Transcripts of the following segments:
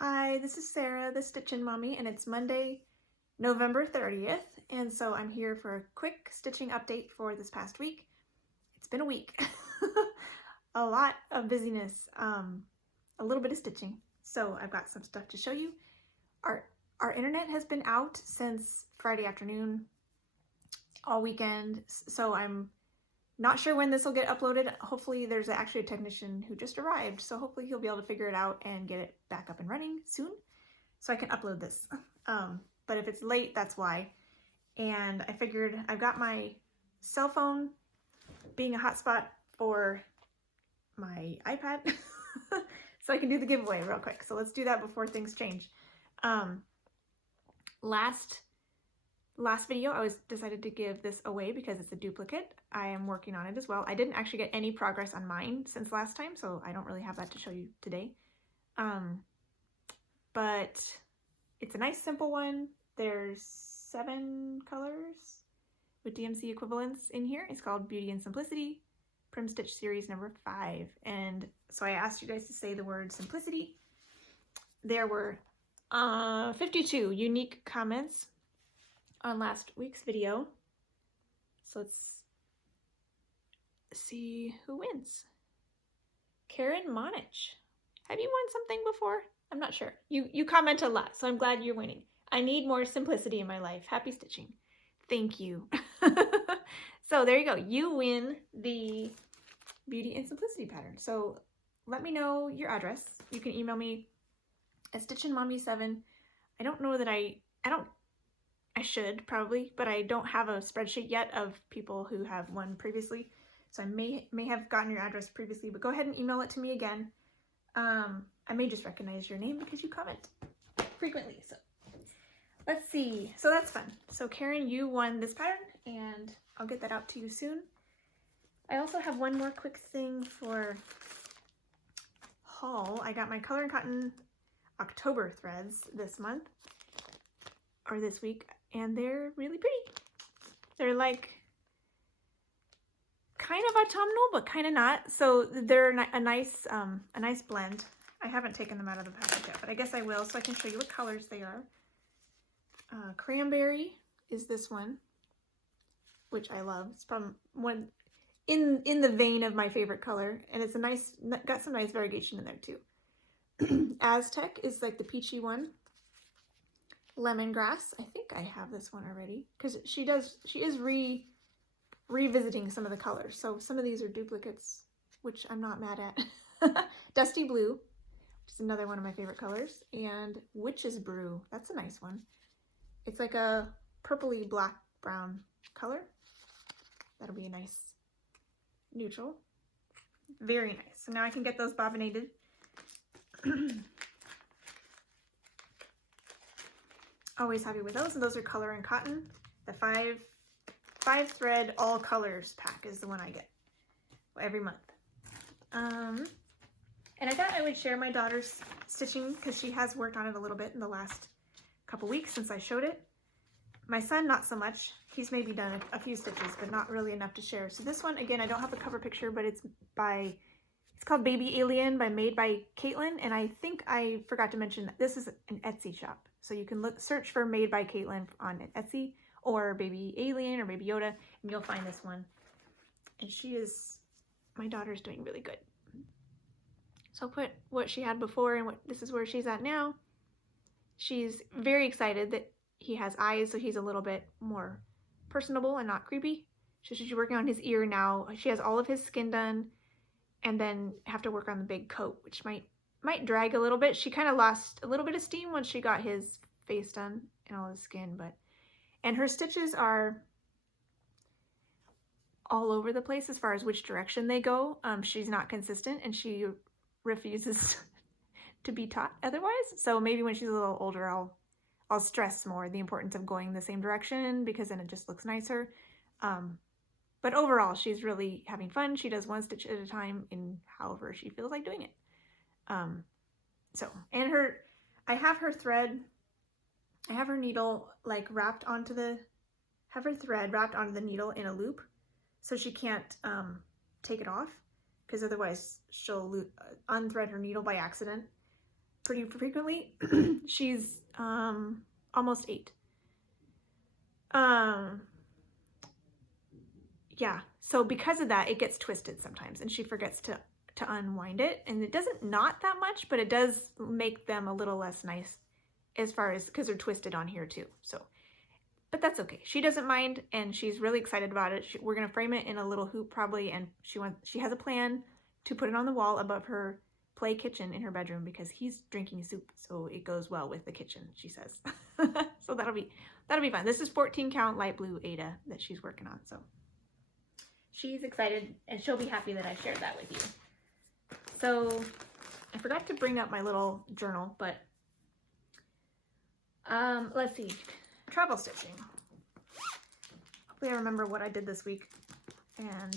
Hi, this is Sarah, the Stitchin Mommy, and it's Monday, November 30th, and so I'm here for a quick stitching update for this past week. It's been a week. A lot of busyness, a little bit of stitching. So I've got some stuff to show you. Our internet has been out since Friday afternoon, all weekend, so I'm not sure when this will get uploaded. Hopefully there's actually a technician who just arrived, so hopefully he'll be able to figure it out and get it back up and running soon so I can upload this. But if it's late, that's why. And I figured I've got my cell phone being a hotspot for my iPad so I can do the giveaway real quick. So let's do that before things change. Last video I decided to give this away because it's a duplicate. I am working on it as well. I didn't actually get any progress on mine since last time, so I don't really have that to show you today. But it's a nice simple one. There's 7 colors with DMC equivalents in here. It's called Beauty and Simplicity, Prim Stitch Series number 5. And so I asked you guys to say the word simplicity. There were 52 unique comments on last week's video. So let's see who wins. Karen Monich. Have you won something before? I'm not sure. You comment a lot, so I'm glad you're winning. I need more simplicity in my life. Happy stitching. Thank you. So there you go. You win the Beauty and Simplicity pattern. So let me know your address. You can email me at stitchinmommy7. I don't know that I should probably, but I don't have a spreadsheet yet of people who have won previously. So I may have gotten your address previously, but go ahead and email it to me again. I may just recognize your name because you comment frequently. So let's see. So that's fun. So Karen, you won this pattern and I'll get that out to you soon. I also have one more quick thing for haul. I got my Color and Cotton October threads this month, or this week, and they're really pretty. They're like kind of autumnal, but kind of not. So they're a nice blend. I haven't taken them out of the package yet, but I guess I will, so I can show you what colors they are. Cranberry is this one, which I love. It's from one in the vein of my favorite color, and it's got some nice variegation in there too. Aztec is like the peachy one. Lemongrass, I think I have this one already because she is revisiting some of the colors. So some of these are duplicates, which I'm not mad at. Dusty Blue, which is another one of my favorite colors, and Witch's Brew. That's a nice one. It's like a purpley black brown color. That'll be a nice neutral. Very nice. So now I can get those bobbinated. Always happy with those, and those are Color and Cotton. The five thread all colors pack is the one I get every month. And I thought I would share my daughter's stitching because she has worked on it a little bit in the last couple weeks since I showed it. My son, not so much. He's maybe done a few stitches, but not really enough to share. So this one, again, I don't have a cover picture, but it's called Baby Alien Made by Caitlin, and I think I forgot to mention that this is an Etsy shop. So you can search for Made by Caitlin on Etsy, or Baby Alien or Baby Yoda, and you'll find this one. And my daughter's doing really good. So I'll put what she had before and this is where she's at now. She's very excited that he has eyes, so he's a little bit more personable and not creepy. So she's working on his ear now. She has all of his skin done, and then have to work on the big coat, which might drag a little bit. She kind of lost a little bit of steam once she got his face done and all his skin, and her stitches are all over the place as far as which direction they go. She's not consistent, and she refuses to be taught otherwise. So maybe when she's a little older, I'll stress more the importance of going the same direction, because then it just looks nicer. But overall, she's really having fun. She does one stitch at a time in however she feels like doing it. And I have her thread, I have her needle like have her thread wrapped onto the needle in a loop, so she can't take it off, because otherwise she'll unthread her needle by accident. pretty frequently. She's almost 8. Yeah, so because of that, it gets twisted sometimes, and she forgets to unwind it, and it doesn't not that much, but it does make them a little less nice as far as, because they're twisted on here too. So, but that's okay. She doesn't mind, and she's really excited about it. We're gonna frame it in a little hoop probably, and she has a plan to put it on the wall above her play kitchen in her bedroom because he's drinking soup, so it goes well with the kitchen, she says. So that'll be fun. This is 14 count light blue Ada that she's working on, so she's excited, and she'll be happy that I shared that with you. So I forgot to bring up my little journal, but let's see, travel stitching. Hopefully I remember what I did this week. And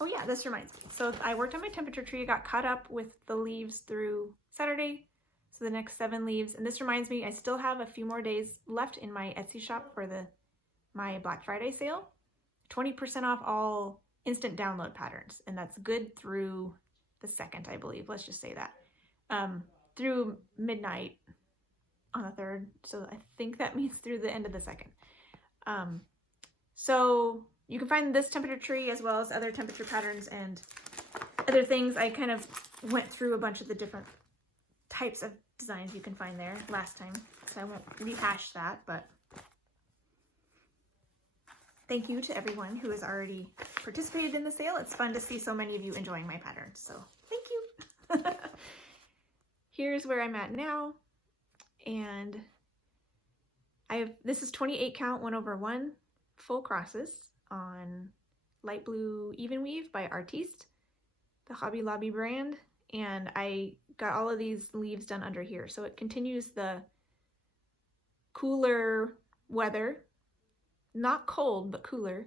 oh yeah, this reminds me. So I worked on my temperature tree, got caught up with the leaves through Saturday. So the next 7 leaves. And this reminds me, I still have a few more days left in my Etsy shop for my Black Friday sale. 20% off all instant download patterns. And that's good through the 2nd, I believe. Let's just say that. Through midnight on the 3rd. So I think that means through the end of the 2nd. So you can find this temperature tree as well as other temperature patterns and other things. I kind of went through a bunch of the different types of designs you can find there last time, so I won't rehash that, but thank you to everyone who has already participated in the sale. It's fun to see so many of you enjoying my patterns, so thank you. Here's where I'm at now, and this is 28 count 1/1 full crosses on light blue even weave by Artiste, the Hobby Lobby brand, and I got all of these leaves done under here, so it continues the cooler weather, not cold but cooler,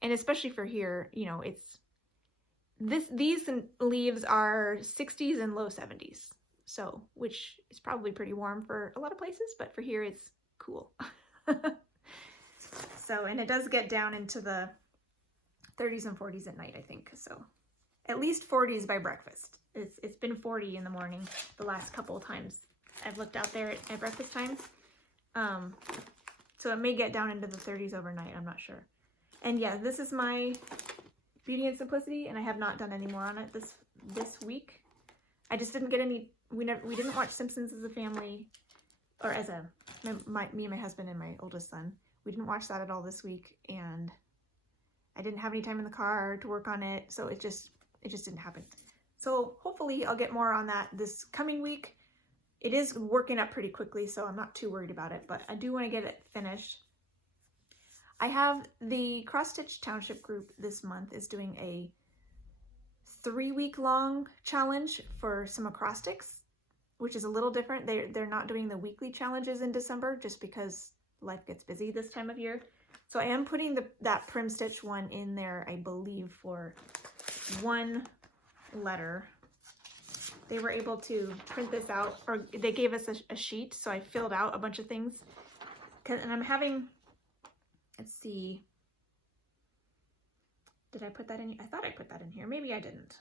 and especially for here, you know, it's these leaves are 60s and low 70s, so which is probably pretty warm for a lot of places, but for here it's cool. So, and it does get down into the 30s and 40s at night, I think. So at least 40s by breakfast. It's been 40 in the morning the last couple of times I've looked out there at breakfast time. So it may get down into the 30s overnight, I'm not sure. And yeah, this is my Beauty and Simplicity, and I have not done any more on it this week. I just didn't get any, we didn't watch Simpsons as a family, or as me and my husband and my oldest son. We didn't watch that at all this week, and I didn't have any time in the car to work on it, so it just didn't happen. So hopefully I'll get more on that this coming week. It is working up pretty quickly, so I'm not too worried about it, but I do want to get it finished. I have the Cross Stitch Township group this month is doing a 3-week-long challenge for some acrostics, which is a little different. They're not doing the weekly challenges in December just because life gets busy this time of year. So I am putting that Prim Stitch one in there, I believe, for 1 letter. They were able to print this out, or they gave us a sheet, so I filled out a bunch of things. And I'm having, let's see, did I put that in? I thought I put that in here. Maybe I didn't.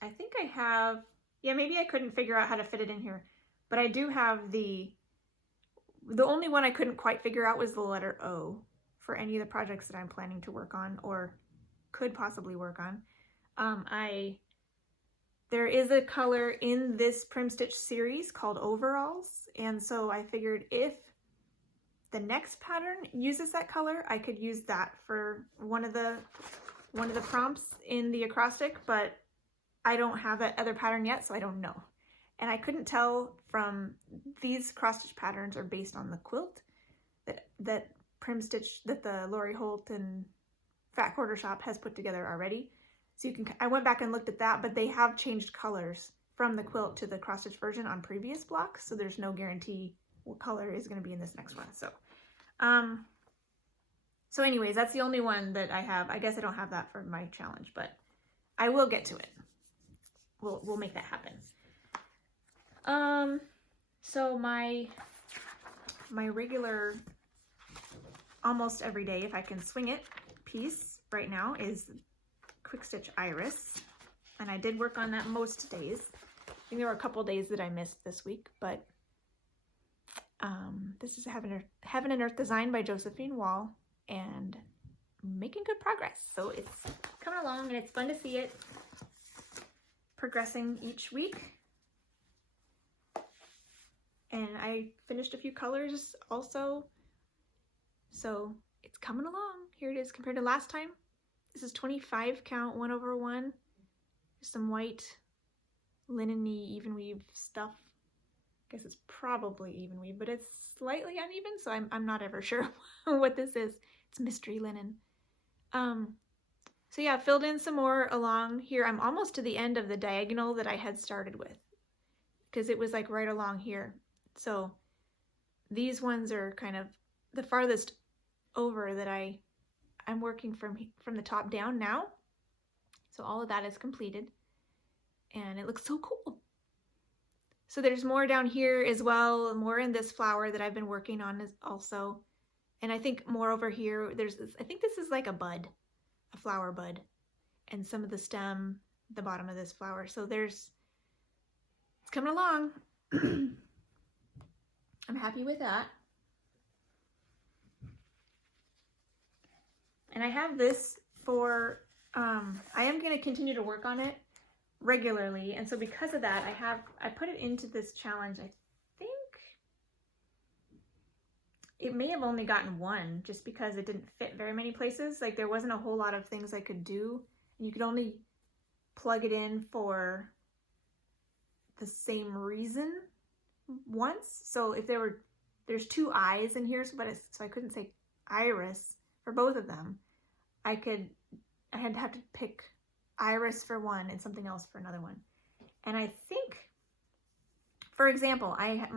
I think I have, yeah, maybe I couldn't figure out how to fit it in here. But I do have the only one I couldn't quite figure out was the letter O for any of the projects that I'm planning to work on or could possibly work on. There is a color in this Prim Stitch series called Overalls, and so I figured if the next pattern uses that color, I could use that for one of the prompts in the acrostic, but I don't have that other pattern yet, so I don't know. And I couldn't tell from these cross stitch patterns are based on the quilt that Prim Stitch, that the Lori Holt and Fat Quarter Shop has put together already. So I went back and looked at that, but they have changed colors from the quilt to the cross stitch version on previous blocks. So there's no guarantee what color is going to be in this next one. So anyways, that's the only one that I have. I guess I don't have that for my challenge, but I will get to it. We'll make that happen. So my regular almost every day, if I can swing it, piece right now is Quick Stitch Iris. And I did work on that most days. I think there were a couple days that I missed this week, but this is Heaven and Earth Design by Josephine Wall, and making good progress. So it's coming along, and it's fun to see it progressing each week. And I finished a few colors also, so it's coming along. Here it is compared to last time. This is 25 count 1/1. Just some white linen-y even weave stuff. I guess it's probably even weave, but it's slightly uneven, so I'm not ever sure what this is. It's mystery linen. So yeah, filled in some more along here. I'm almost to the end of the diagonal that I had started with, because it was like right along here. So these ones are kind of the farthest over that I'm working from the top down now. So all of that is completed, and it looks so cool. So there's more down here as well, more in this flower that I've been working on also. And I think more over here, I think this is like a bud, a flower bud, and some of the stem, the bottom of this flower. So it's coming along. I'm happy with that. And I have this for, I am going to continue to work on it regularly, and so because of that, I put it into this challenge. I think it may have only gotten one, just because it didn't fit very many places. Like, there wasn't a whole lot of things I could do, and you could only plug it in for the same reason once. So if there's two eyes in here, so I couldn't say iris for both of them. I had to have to pick iris for one and something else for another one. And I think, for example, I'm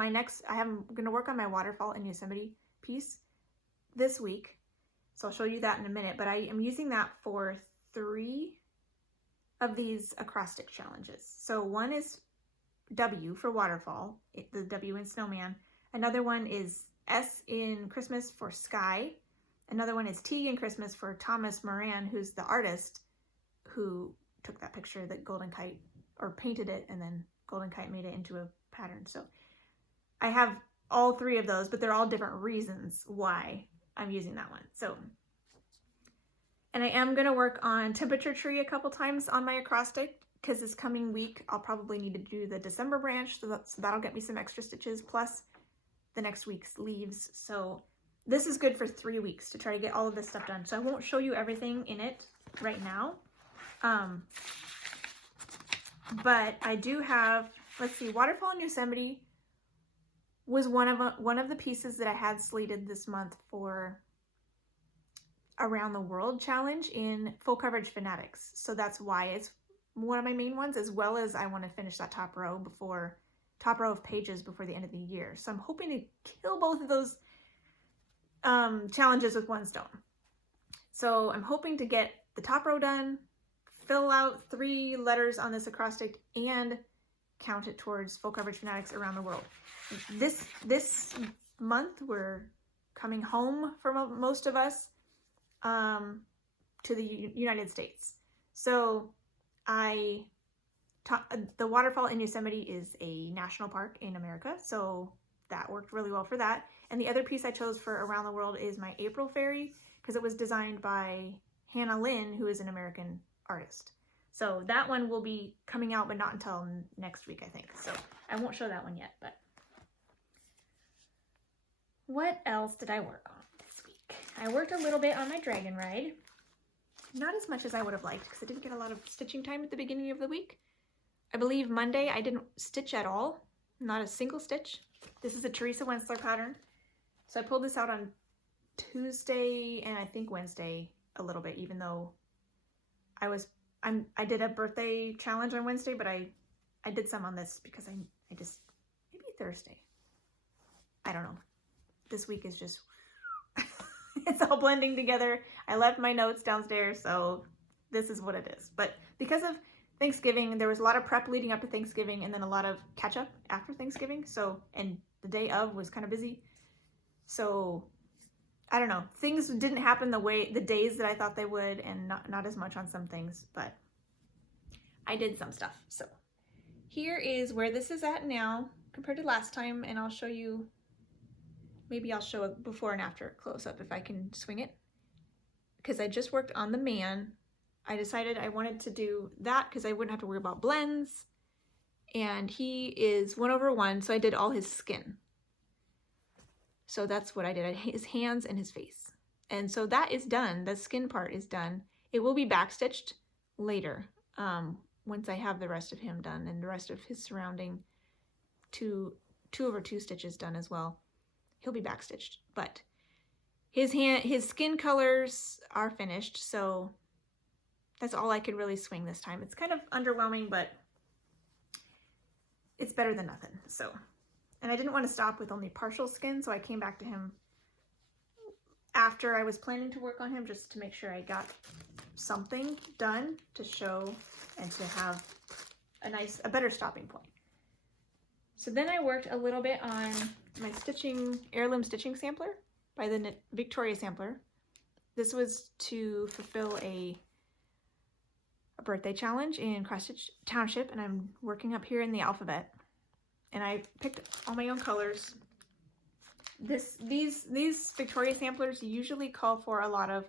going to work on my waterfall in Yosemite piece this week. So I'll show you that in a minute, but I am using that for 3 of these acrostic challenges. So one is W for waterfall, the W in snowman. Another one is S in Christmas for sky. Another one is T in Christmas for Thomas Moran, who's the artist who took that picture that Golden Kite, or painted it, and then Golden Kite made it into a pattern. So I have all 3 of those, but they're all different reasons why I'm using that one. So, and I am going to work on Temperature Tree a couple times on my acrostic, because this coming week I'll probably need to do the December branch, so that'll get me some extra stitches, plus the next week's leaves. So this is good for 3 weeks to try to get all of this stuff done. So I won't show you everything in it right now. But I do have, let's see, Waterfall in Yosemite was one of the pieces that I had slated this month for Around the World challenge in Full Coverage Fanatics. So that's why it's one of my main ones, as well as I want to finish that top row of pages before the end of the year. So I'm hoping to kill both of those challenges with one stone. So I'm hoping to get the top row done, fill out 3 letters on this acrostic, and count it towards Full Coverage Fanatics Around the World. This month we're coming home for most of us to the United States. So the waterfall in Yosemite is a national park in America, so that worked really well for that. And the other piece I chose for Around the World is my April Fairy, because it was designed by Hannah Lynn, who is an American artist. So that one will be coming out, but not until next week, I think. So I won't show that one yet. But what else did I work on this week? I worked a little bit on my Dragon Ride. Not as much as I would have liked, because I didn't get a lot of stitching time at the beginning of the week. I believe Monday I didn't stitch at all. Not a single stitch. This is a Teresa Wensler pattern. So I pulled this out on Tuesday and I think Wednesday a little bit, even though I did a birthday challenge on Wednesday, but I did some on this because I just, maybe Thursday. I don't know. This week is just, it's all blending together. I left my notes downstairs, so this is what it is. But because of Thanksgiving, there was a lot of prep leading up to Thanksgiving and then a lot of catch up after Thanksgiving. So, and the day of was kind of busy. So I don't know, things didn't happen the days that I thought they would, and not as much on some things, but I did some stuff. So here is where this is at now compared to last time, and I'll show you, maybe I'll show a before and after close up if I can swing it. Because I just worked on the man. I decided I wanted to do that because I wouldn't have to worry about blends. And he is 1/1, so I did all his skin. So that's what I did, his hands and his face. And so that is done, the skin part is done. It will be backstitched later, once I have the rest of him done and the rest of his surrounding 2/2 stitches done as well. He'll be backstitched, but his skin colors are finished, so that's all I could really swing this time. It's kind of underwhelming, but it's better than nothing. So, and I didn't want to stop with only partial skin, so I came back to him after I was planning to work on him just to make sure I got something done to show and to have a better stopping point. So then I worked a little bit on my heirloom stitching sampler by the Victoria Sampler. This was to fulfill a birthday challenge in Cross Stitch Township, and I'm working up here in the alphabet. And I picked all my own colors. These Victoria samplers usually call for a lot of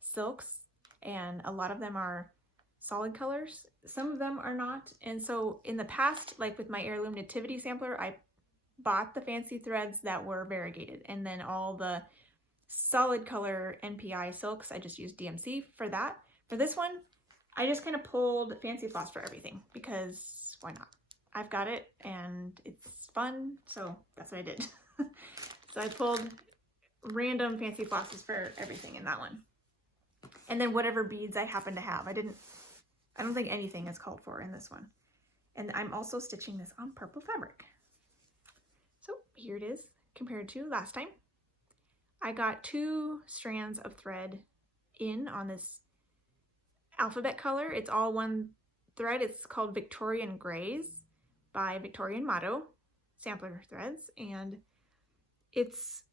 silks, and a lot of them are solid colors. Some of them are not. And so in the past, like with my heirloom nativity sampler, I bought the fancy threads that were variegated, and then all the solid color NPI silks, I just used DMC for that. For this one, I just kind of pulled fancy floss for everything because why not? I've got it and it's fun, so that's what I did. So I pulled random fancy flosses for everything in that one. And then whatever beads I happen to have. I don't think anything is called for in this one. And I'm also stitching this on purple fabric. So here it is compared to last time. I got 2 strands of thread in on this alphabet color. It's all one thread. It's called Victorian Grays by Victorian Motto sampler threads, and it's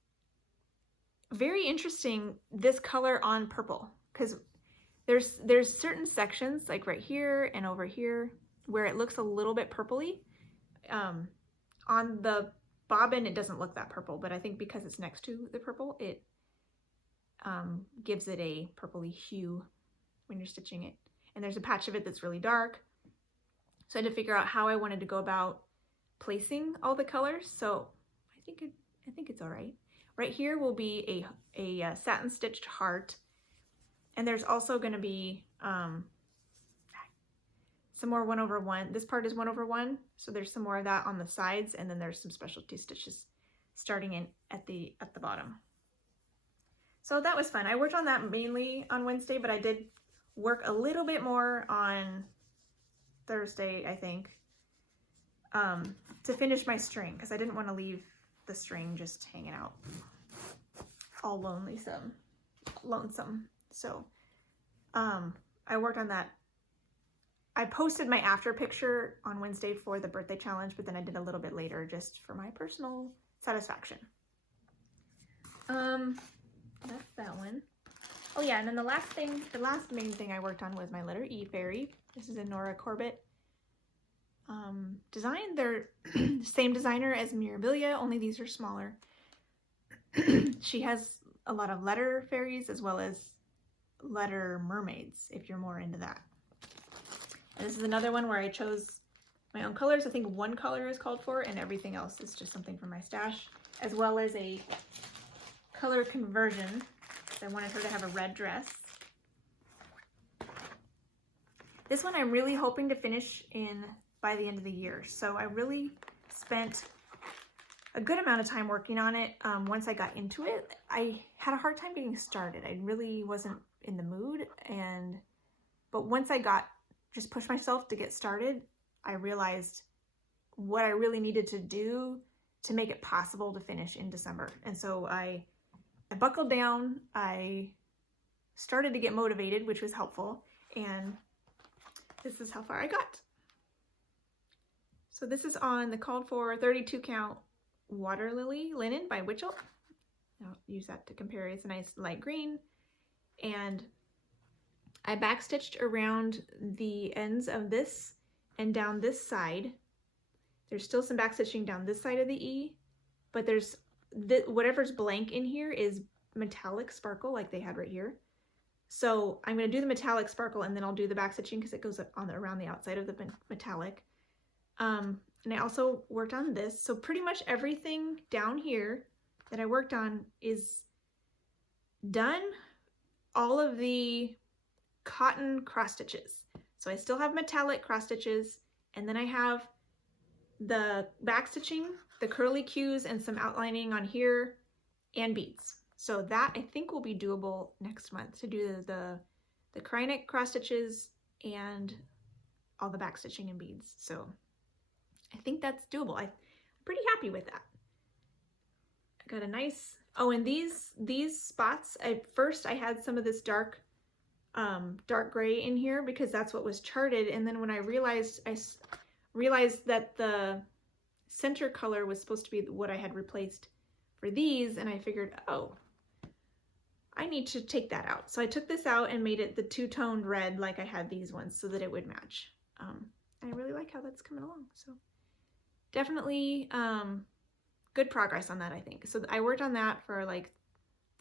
very interesting, this color on purple, because there's certain sections like right here and over here where it looks a little bit purpley. On the bobbin it doesn't look that purple, but I think because it's next to the purple, it gives it a purpley hue when you're stitching it. And there's a patch of it that's really dark, so I had to figure out how I wanted to go about placing all the colors. So I think it's all right. Right here will be a satin stitched heart, and there's also going to be some more 1/1. This part is 1/1, so there's some more of that on the sides, and then there's some specialty stitches starting in at the bottom. So that was fun. I worked on that mainly on Wednesday, but I did work a little bit more on Thursday, I think, to finish my string, because I didn't want to leave the string just hanging out all lonesome. So I worked on that. I posted my after picture on Wednesday for the birthday challenge, but then I did a little bit later just for my personal satisfaction. That's that one. Oh yeah, and then the last main thing I worked on was my letter E fairy. This is a Nora Corbett design. They're same designer as Mirabilia, only these are smaller. She has a lot of letter fairies as well as letter mermaids, if you're more into that. And this is another one where I chose my own colors. I think one color is called for and everything else is just something from my stash, as well as a color conversion. I wanted her to have a red dress. This one I'm really hoping to finish by the end of the year. So I really spent a good amount of time working on it. Once I got into it, I had a hard time getting started. I really wasn't in the mood, but once I just pushed myself to get started, I realized what I really needed to do to make it possible to finish in December. And so I buckled down, I started to get motivated, which was helpful, and this is how far I got. So this is on the called for 32 count Water Lily linen by Witchell. I'll use that to compare. It's a nice light green, and I backstitched around the ends of this and down this side. There's still some backstitching down this side of the E, but there's whatever's blank in here is metallic sparkle like they had right here. So I'm going to do the metallic sparkle and then I'll do the backstitching because it goes on around the outside of the metallic. And I also worked on this. So pretty much everything down here that I worked on is done. All of the cotton cross stitches. So I still have metallic cross stitches, and then I have the back stitching, the curly cues, and some outlining on here, and beads. So that I think will be doable next month to do the Krynic cross stitches and all the back stitching and beads. So I think that's doable. I'm pretty happy with that. I got a nice, oh, and these spots, at first I had some of this dark gray in here because that's what was charted, and then when I realized that the center color was supposed to be what I had replaced for these, and I figured, oh, I need to take that out. So I took this out and made it the two-toned red like I had these ones so that it would match. I really like how that's coming along. So definitely good progress on that, I think. So I worked on that for like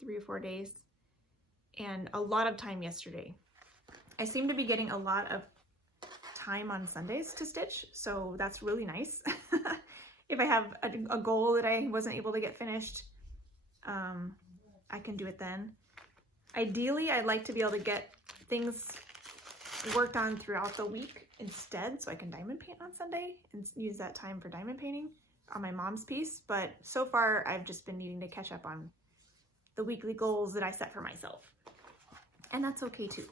3 or 4 days and a lot of time yesterday. I seem to be getting a lot of time on Sundays to stitch, so that's really nice. If I have a goal that I wasn't able to get finished, I can do it then. Ideally, I'd like to be able to get things worked on throughout the week instead, so I can diamond paint on Sunday and use that time for diamond painting on my mom's piece, but so far I've just been needing to catch up on the weekly goals that I set for myself. And that's okay too.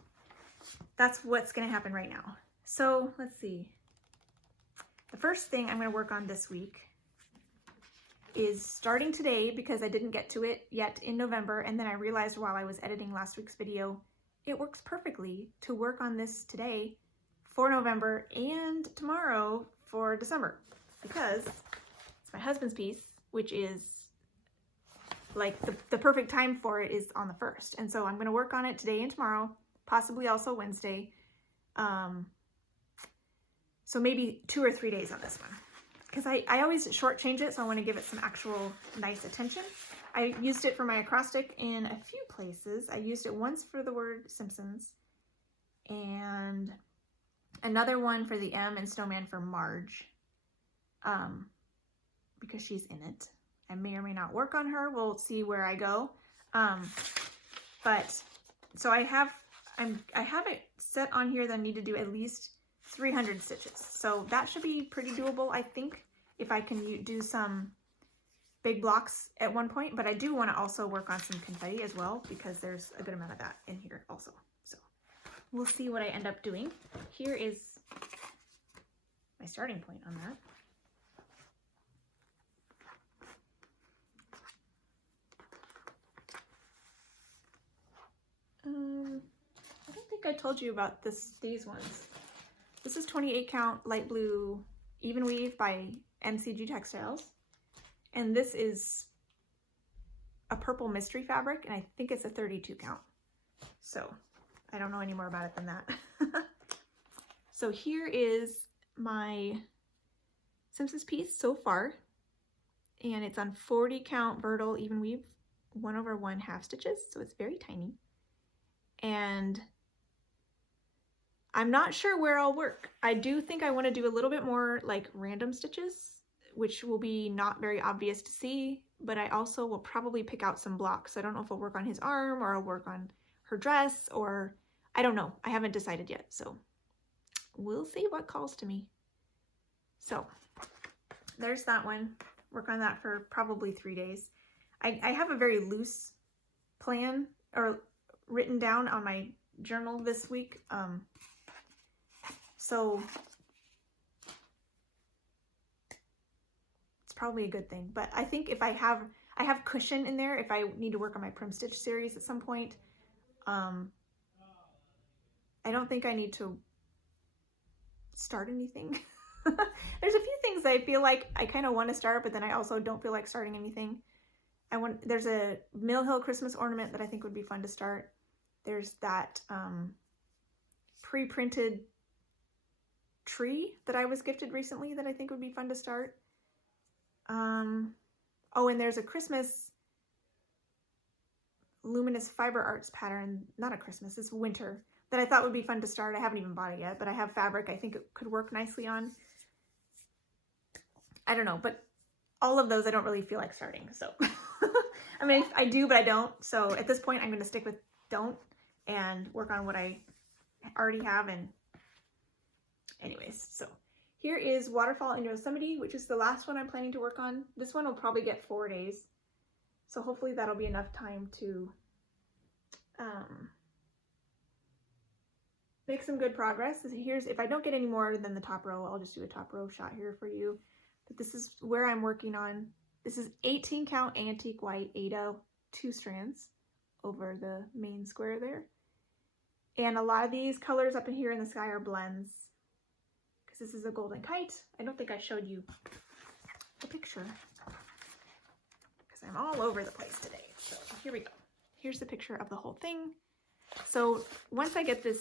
That's what's gonna happen right now. So let's see. The first thing I'm gonna work on this week is starting today, because I didn't get to it yet in November, and then I realized while I was editing last week's video, it works perfectly to work on this today for November and tomorrow for December, because it's my husband's piece, which is like the perfect time for it is on the 1st. And so I'm going to work on it today and tomorrow, possibly also Wednesday. So maybe 2 or 3 days on this one, because I always shortchange it, so I want to give it some actual nice attention. I used it for my acrostic in a few places. I used it once for the word Simpsons, and another one for the M in Snowman for Marge, because she's in it. I may or may not work on her. We'll see where I go. But so I have it set on here that I need to do at least 300 stitches. So that should be pretty doable, I think, if I can do some big blocks at one point. But I do want to also work on some confetti as well, because there's a good amount of that in here also. So we'll see what I end up doing. Here is my starting point on that. I don't think I told you about these ones. This is 28 count light blue even weave by MCG Textiles, and this is a purple mystery fabric, and I think it's a 32 count. So I don't know any more about it than that. So here is my Simpsons piece so far, and it's on 40 count Vertical even weave 1/1 half stitches, so it's very tiny. And I'm not sure where I'll work. I do think I want to do a little bit more like random stitches, which will be not very obvious to see, but I also will probably pick out some blocks. I don't know if I'll work on his arm or I'll work on her dress, or I don't know. I haven't decided yet, so we'll see what calls to me. So there's that one. Work on that for probably 3 days. I have a very loose plan or written down on my journal this week. So it's probably a good thing, but I think if I have cushion in there if I need to work on my Prim Stitch series at some point. I don't think I need to start anything. There's a few things I feel like I kind of want to start, but then I also don't feel like starting anything. There's a Mill Hill Christmas ornament that I think would be fun to start. There's that pre-printed tree that I was gifted recently that I think would be fun to start. Oh, and there's a Christmas luminous fiber arts pattern, not a Christmas, it's winter, that I thought would be fun to start. I haven't even bought it yet, but I have fabric I think it could work nicely on. I don't know, but all of those I don't really feel like starting, so. I mean, I do, but I don't. So at this point, I'm going to stick with don't and work on what I already have. And anyways, so here is Waterfall in Yosemite, which is the last one I'm planning to work on. This one will probably get 4 days. So hopefully that'll be enough time to make some good progress. So here's, if I don't get any more than the top row, I'll just do a top row shot here for you. But this is where I'm working on. This is 18 count antique white Ada 2 strands over the main square there. And a lot of these colors up in here in the sky are blends, because this is a golden kite. I don't think I showed you the picture, because I'm all over the place today. So here we go. Here's the picture of the whole thing. So once I get this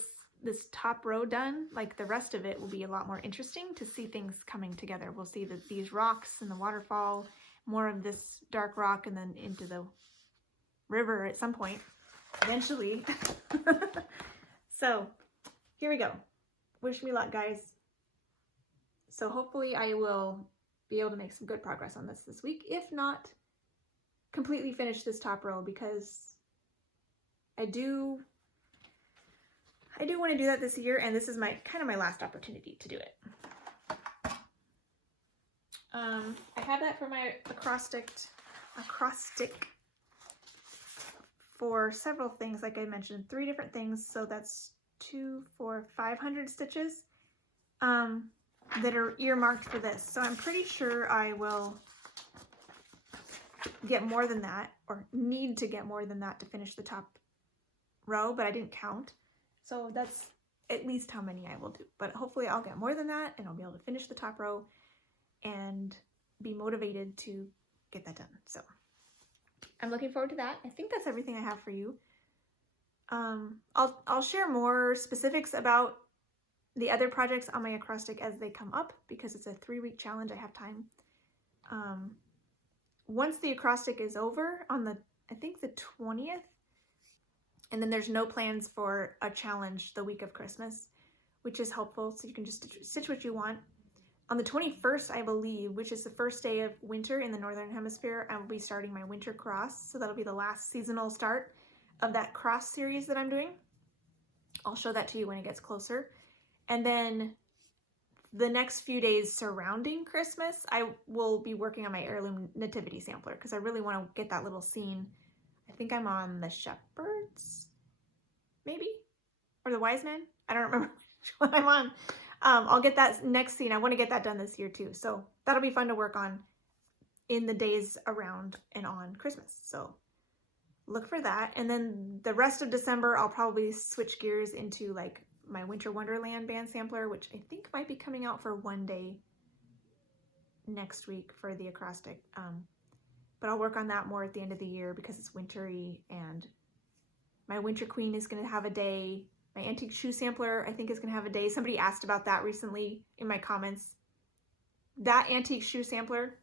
top row done, like the rest of it will be a lot more interesting to see things coming together. We'll see that these rocks and the waterfall, more of this dark rock, and then into the river at some point, eventually. So here we go. Wish me luck, guys. So hopefully I will be able to make some good progress on this week. If not, completely finish this top row, because I do want to do that this year, and this is my kind of my last opportunity to do it. I have that for my acrostic for several things, like I mentioned, 3 different things. So that's 500 stitches that are earmarked for this. So I'm pretty sure I will get more than that, or need to get more than that to finish the top row, but I didn't count. So that's at least how many I will do. But hopefully I'll get more than that, and I'll be able to finish the top row and be motivated to get that done. So I'm looking forward to that. I think that's everything I have for you. I'll share more specifics about the other projects on my acrostic as they come up, because it's a 3-week challenge. I have time. Once the acrostic is over on the, I think the 20th, and then there's no plans for a challenge the week of Christmas, which is helpful. So you can just stitch what you want. On the 21st, I believe, which is the first day of winter in the Northern Hemisphere, I will be starting my winter cross. So that'll be the last seasonal start of that cross series that I'm doing. I'll show that to you when it gets closer. And then the next few days surrounding Christmas, I will be working on my heirloom nativity sampler, because I really want to get that little scene. I think I'm on the shepherds, maybe, or the wise men. I don't remember which one I'm on. I'll get that next scene. I want to get that done this year too. So that'll be fun to work on in the days around and on Christmas. So look for that. And then the rest of December, I'll probably switch gears into like my Winter Wonderland band sampler, which I think might be coming out for 1 day next week for the acrostic. But I'll work on that more at the end of the year, because it's wintry, and my Winter Queen is going to have a day. My antique shoe sampler, I think, is going to have a day. Somebody asked about that recently in my comments. That antique shoe sampler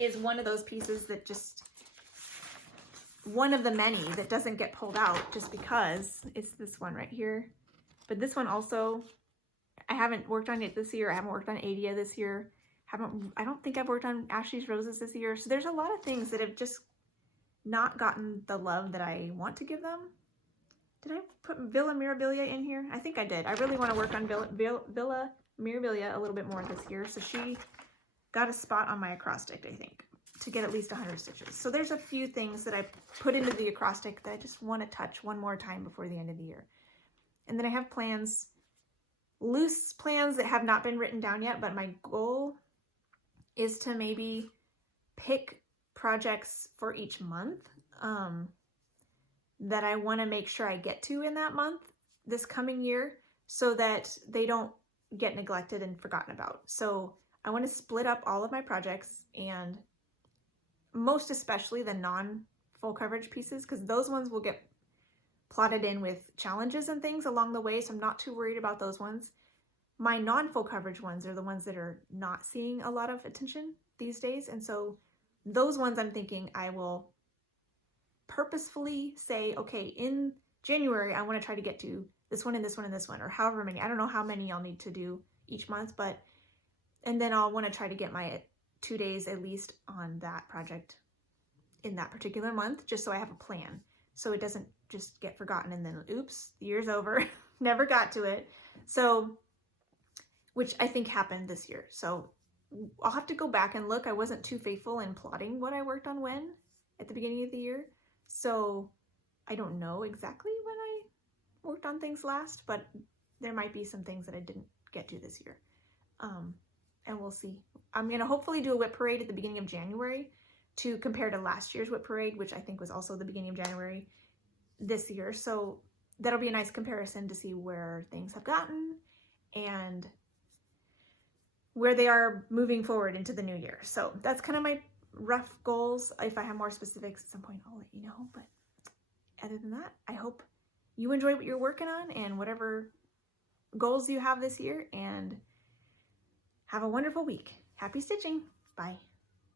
is one of those pieces that just, one of the many that doesn't get pulled out just because it's this one right here. But this one also, I haven't worked on it this year. I haven't worked on Adia this year. I don't think I've worked on Ashley's Roses this year. So there's a lot of things that have just not gotten the love that I want to give them. Did I put Villa Mirabilia in here? I think I did. I really want to work on Villa Mirabilia a little bit more this year. So she got a spot on my acrostic, I think, to get at least 100 stitches. So there's a few things that I put into the acrostic that I just want to touch one more time before the end of the year. And then I have plans, loose plans that have not been written down yet, but my goal is to maybe pick projects for each month that I want to make sure I get to in that month this coming year, so that they don't get neglected and forgotten about. So I want to split up all of my projects, and most especially the non-full coverage pieces, because those ones will get plotted in with challenges and things along the way, so I'm not too worried about those ones. My non-full coverage ones are the ones that are not seeing a lot of attention these days, and so those ones I'm thinking I will purposefully say, okay, in January I want to try to get to this one and this one and this one, or however many. I don't know how many I'll need to do each month, but and then I'll want to try to get my 2 days at least on that project in that particular month, just so I have a plan, so it doesn't just get forgotten and then oops, the year's over, never got to it. So, which I think happened this year. So I'll have to go back and look. I wasn't too faithful in plotting what I worked on when at the beginning of the year. So I don't know exactly when I worked on things last, but there might be some things that I didn't get to this year. And we'll see. I'm gonna hopefully do a whip parade at the beginning of January to compare to last year's whip parade, which I think was also the beginning of January this year. So that'll be a nice comparison to see where things have gotten and where they are moving forward into the new year. So that's kind of my rough goals. If I have more specifics at some point, I'll let you know. But other than that, I hope you enjoy what you're working on and whatever goals you have this year, and have a wonderful week. Happy stitching. Bye.